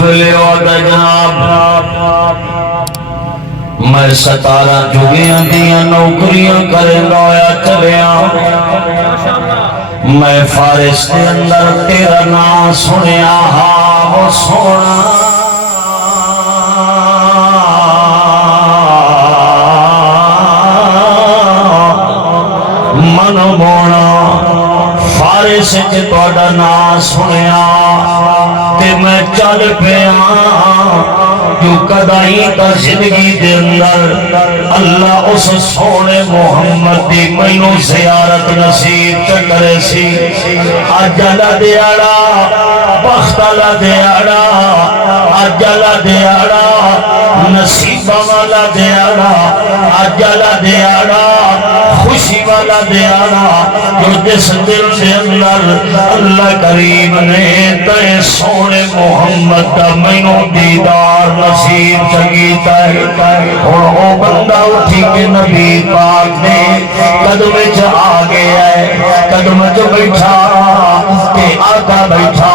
ویلے وعدہ جناب میں 17 جگیاں دیاں نوکریاں کریں ہویا چلیا میں فارس کے اندر تیرا نام سنیا ہاں وہ سونا من مونا فارس کے توڑا نام سنیا تے میں چل پیا جو کدائی کا زندگی دے اندر اللہ اس سونے محمد دی مینوں زیارت نصیب کرے سی اجلا دیاڑا بختلا دیاڑا اجلا دیاڑا نصیب والا دیاڑا اجلا دیاڑا خوشی والا دیاڑا جو جس دل سے اندر اللہ کریم نے تے سونے محمد دا مینوں دیدار نصیب چگیتا ہے اور وہ بندہ اٹھی کے نبی پاک نے قدم چ آ گیا ہے قدم چ بیٹھا کہ آقا بیٹھا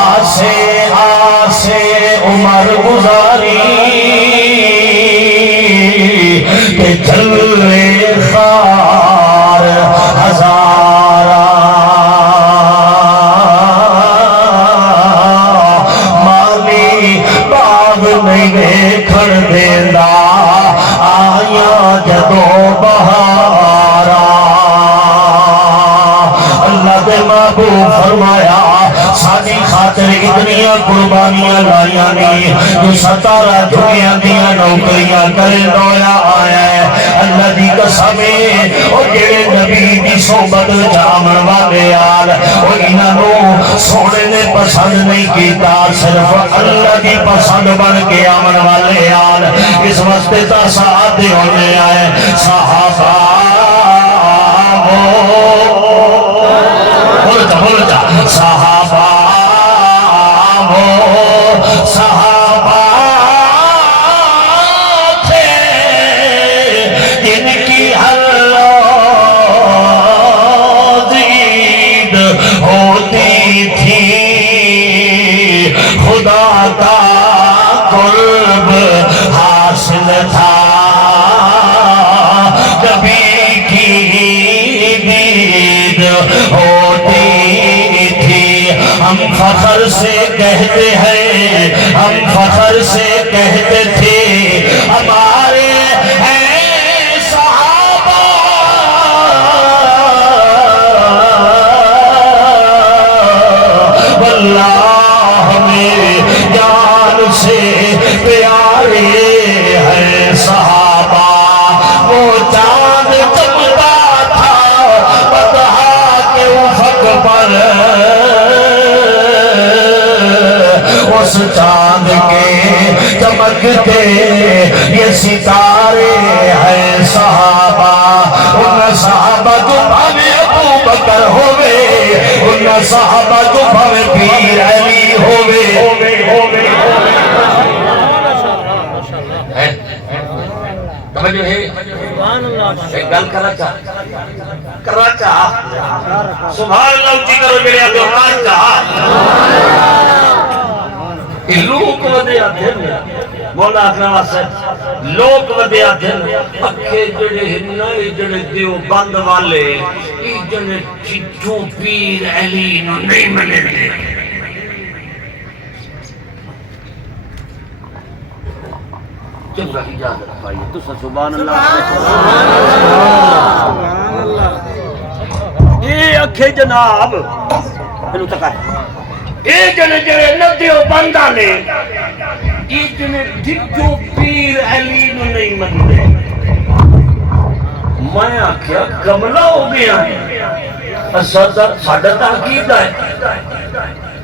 آسے آسے عمر گزاری کہ جلوے خار ہزارہ نہیں دیکھن دیندا آیا جدو بہارا اللہ دے محبوب فرمایا ساری خاطر اتنیاں قربانیاں لائیاں نہیں جو 17 جھولیاں دیاں نوکریاں کرے دویا آیا ہے اللہ دی قسمیں او جڑے نبی دی صحبت جامن والے آل او انہوں سونے نے پسند نہیں کیتا صرف اللہ دی پسند بن کے آمن والے آل اس واسطے تا ساتھ ہونے آئے صحابہ بولتا صحابہ صحابہ تھے جن کی ہر دید ہوتی تھی خدا کا قرب حاصل تھا کبھی کی دید ہوتی تھی ہم فخر سے کہتے ہیں ہم فخر سے کہتے تھے ہمارے ہیں صحابہ واللہ ہمیں جان سے پیارے ہیں صحابہ وہ چاند چمکتا تھا بطحا کے افق پر اس چاند کے چمکتے یہ ستارے ہیں صحابہ ان صحابہ جو بھاوے ابو بکر ہوئے ان صحابہ جو بھاوے پیر علی ہوئے ایک گل کراچا سبحان اللہ اچھی کرو میرے ابو کراچا لوک ودیا دن مولا اکرم صاحب لوک ودیا دن اکھے جڑے ہنائے جڑے دیو بند والے ای جڑے چٹھو پیر علی نو نہیں ملے دے چل رہا اجازت پائیے تو سبحان اللہ سبحان اللہ یہ اکھے جناب انہوں تک آئے اے جنے جنے ندیو بندہ نے اے جنے ڈھگو پیر علی نو نہیں مندے میں آکھیا کملہ ہو گیا ساڑھا تحقید ہے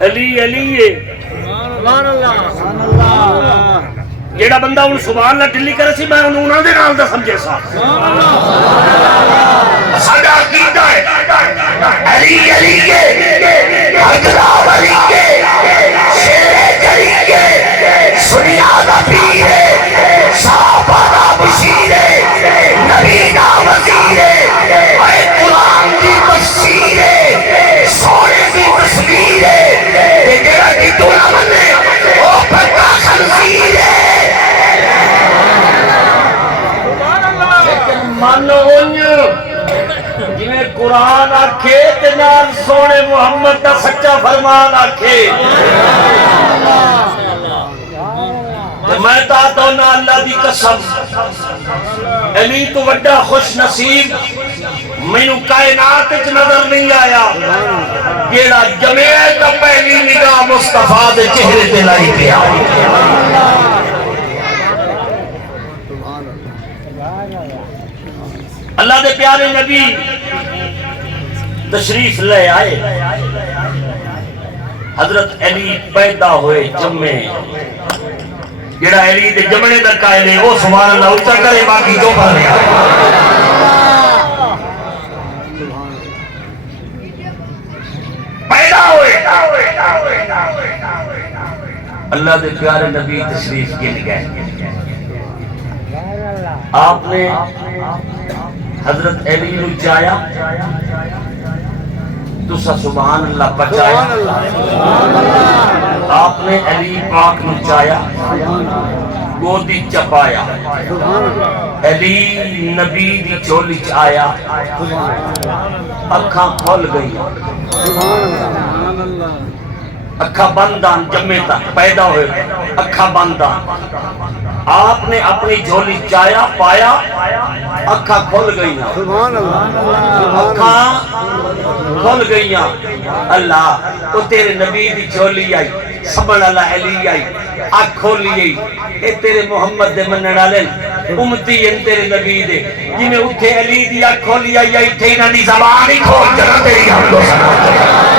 علی علی سبحان اللہ جیڑا بندہ ان سبحان اللہ ٹلی کرے سی میں انہوں دے نال دا سمجھے سا ساڑھا تحقید ہے علی علی کے حضرات علی کے شیر جلی کے سنیادہ پیر صحابہ دا بشیر نبی دا وزیر اے قرآن دی تفسیر سونے دی تصویر جڑا دی دنیا منے او محمد دا سچا فرمان آکھے میں تا نا اللہ دی قسم علی تو وڈا خوش نصیب مینوں کائنات وچ نظر نہیں آیا جیڑا جمعے تا پہلی نگاہ مصطفیٰ دے چہرے تے لائی پیا اللہ دے پیارے نبی تشریف لے آئے حضرت علی پیدا ہوئے جمعے جڑا علی دے جمعے دا قائل ہے وہ سبحان اللہ اچھا کرے باقی جو پڑھ رہا پیدا ہوئے اللہ دے پیارے نبی تشریف گن گئے آپ نے حضرت علی نو چایا تسا سبحان اللہ پچایا آپ نے علی پاک نو چایا گودی چپایا علی نبی دی چولی چایا اکھاں کھول گئی اکھا بندان جمعے تک پیدا ہوئے اکھا بندان آپ نے اپنی جھولی چایا پایا اکھا کھول گئیاں اکھا کھول گئیاں اللہ تو تیرے نبی دی جھولی آئی سبن اللہ علی آئی آنکھ کھولی آئی اے تیرے محمد دے منن والے امتی ان تیرے نبی دے جی میں اٹھے علی دی آنکھ کھولی آئی آئی تھے انہاں دی زبان ہی کھول جنا تیری حمد و ثنا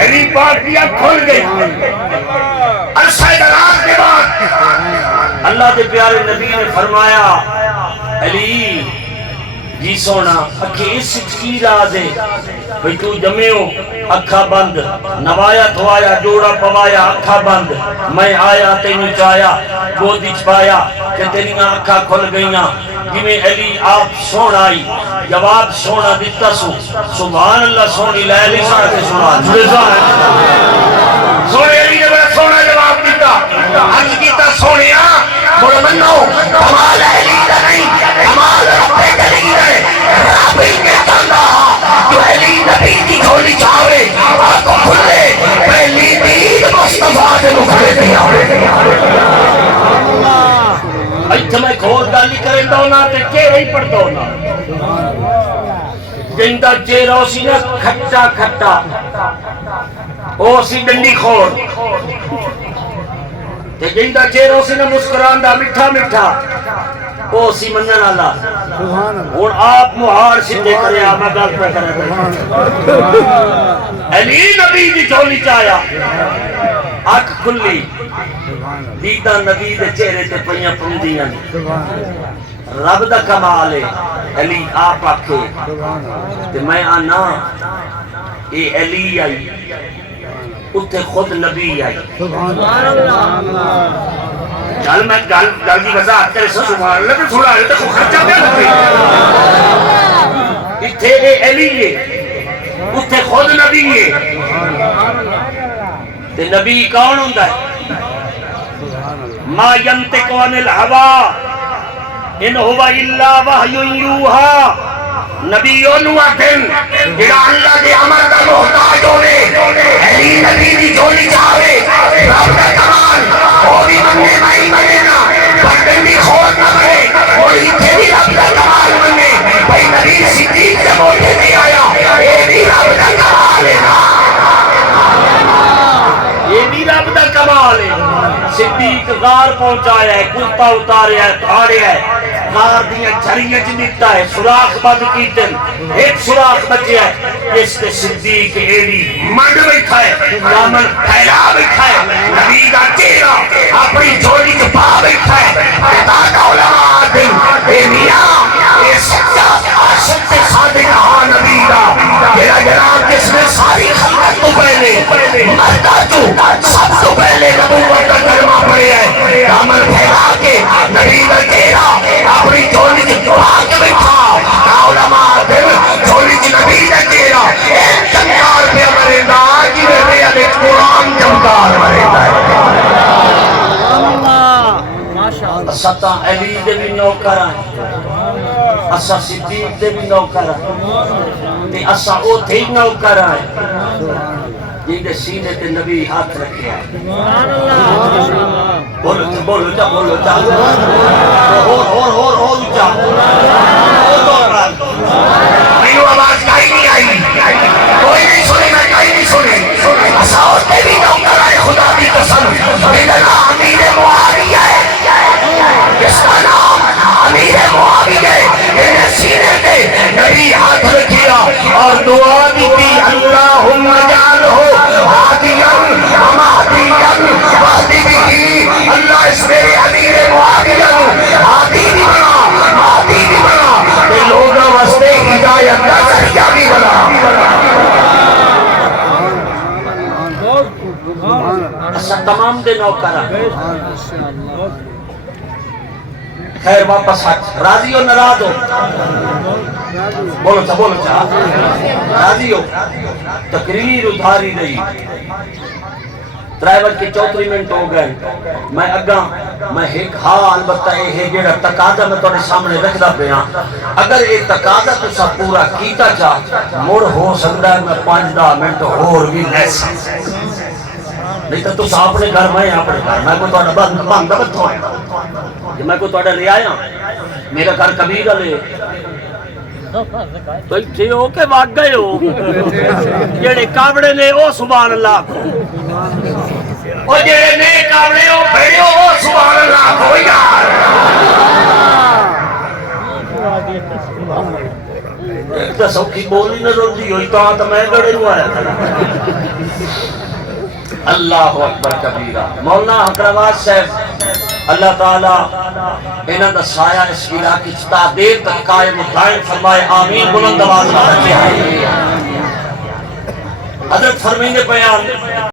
علی پاک دیا کھول گئی عرصہ دراز کے بعد اللہ دے پیارے نبی نے فرمایا علی جی سونا اکھے اس کی راز ہے بھئی تو جمعے ہو اکھا بند نوایا دھوایا جوڑا پوایا اکھا بند میں آیا تینو چایا گودی چپایا کہ تیریاں اکھا کھل گئیاں جی میں علی آپ سونا آئی جواب سونا دیتا سو سبحان اللہ سونی لے علی سارے سے سنا جڑے سونے علی نے بڑا سونا جواب دیتا حج کیتا سونیا بڑا منو کمال علی کا نہیں کمال رب جلیل ہے رب کے تندہ جو علی نبی کی جھولی چاہے آنکھوں کھلے پہلی دید مصطفیٰ سے مکھلے دیا اچھا میں کھول ڈالی کریں دونا تے چہرے ہی پڑھ دونا جندہ چہرہ اسی نے کھٹا کھٹا او اسی ڈنڈی کھول تے جندہ چہرہ اسی نے مسکران دا مٹھا مٹھا او اسی منن اللہ اور آپ محار سندے کرے آمہ گل پہ کرے علی نبی دی جھولی چایا آنکھ کھلی دیدہ نبی دے چہرے تے پہیاں پندیاں رب دا کمال ہے علی آپ آکھے تے میں آنا اے علی آئی اتھے خود نبی آئی چل میں گل کی وضاحت کرے سبحان اللہ تے تھوڑا ہے تے کو خرچہ پہ لگے اتھے اے علی ہے اتھے خود نبی ہے تے نبی کون ہوندہ ہے ما ینتق عن الہوا ان ہوا الا وحی یوحا نبی اونوا دن جڑا اللہ دے امر دا محتاج ہوے علی نبی دی جھولی چاہے رب دا کمال او بھی مننے مائی منے نا بندن بھی خود نہ بنے کوئی تھے بھی رب دا کمال منے بھئی نبی صدیق سے موٹے نہیں آیا اے بھی رب دا کمال ہے نا یہ بھی رب دا کمال ہے صدیق غار پہنچایا ہے کلتا اتاریا ہے پھاڑیا ہے غار دیا جھریاں جنیتا ہے سراخ بند کیتن ایک سراخ بچیا ہے اس نے صدیق ایڈی منڈ بیٹھا ہے دامن پھیلا بیٹھا ہے نبی دا چہرہ اپنی جھولی کے پا بیٹھا ہے تاکہ علماء دن اے میاں اے سچا عاشق صادق ہاں نبی دا میرا جناب جس نے ساری خلقت تو پہلے مردہ تو سب تو پہلے نبوت کا کلمہ پڑے ہے دامن پھیلا کے نبی دا چہرہ اپنی جھولی کی پا کے بیٹھا علماء دل جھولی کی نبی دا چہرہ ایک چمکار پہ مرندہ جی میں علی قرآن چمکار مرندہ اساں علی دے بھی نوکر ہیں اساں صدیق دے بھی نوکر ہیں تے تے اسا او تھی نوکر آئے جن دے سینے تے نبی ہاتھ رکھے آئے بولو چا بولو چا بولو چا اور چا میرے آواز کہیں نہیں آئی کوئی نہیں سنے میں کہیں نہیں سنے اسا ہوتے بھی نوکر آئے خدا کی قسم میرا نام امیر معاویہ ہے جس کا نام امیر معاویہ ہے انہیں سینے تے نبی ہاتھ رکھیا اور دعا دی تھی اللہم جعلہ ہادیا ومہدیا وہدی بھی اللہ اس میرے امیر معاویہ ہادی بھی بنا مہدی بھی بنا کہ لوگوں واسطے ہدایت کا ذریعہ بھی بنا اسا تمام دے نوکر خیر واپس ہاتھ راضی ہو ناراض ہو بولو چا راضی ہو تقریر ادھاری رہی 3:34 ہو گئے میں اگاں میں ایک البتہ یہ ہے جیڑا تقاضا میں تھوڑے سامنے رکھدا پیا اگر یہ تقاضا تسا پورا کیتا چا مڑ ہو سکتا ہے میں 5-10 منٹ اور بھی لے سکتا نہیں تو تسا اپنے گھر میں اپنے گھر میں کوئی تھوڑا بندہ بتھو کہ میں کوئی تھوڑا لے آیا میرا گھر کبیر لے بیٹھے ہو کہ واگ گئے ہو جڑے کابڑے نے او سبحان اللہ او جڑے نے کابڑے او بھڑے او سبحان اللہ کو یار ایک تو سوکھی بولی نہ روتی ہوئی تو میں گڑے نو آیا تھا اللہ اکبر کبیرہ مولانا حقرواز صاحب اللہ تعالیٰ انہاں دا سایہ اس علاقے کی تعدیر تک قائم و دائم فرمائے آمین بلند آواز نہ رکھے حضرت فرمائیں بیان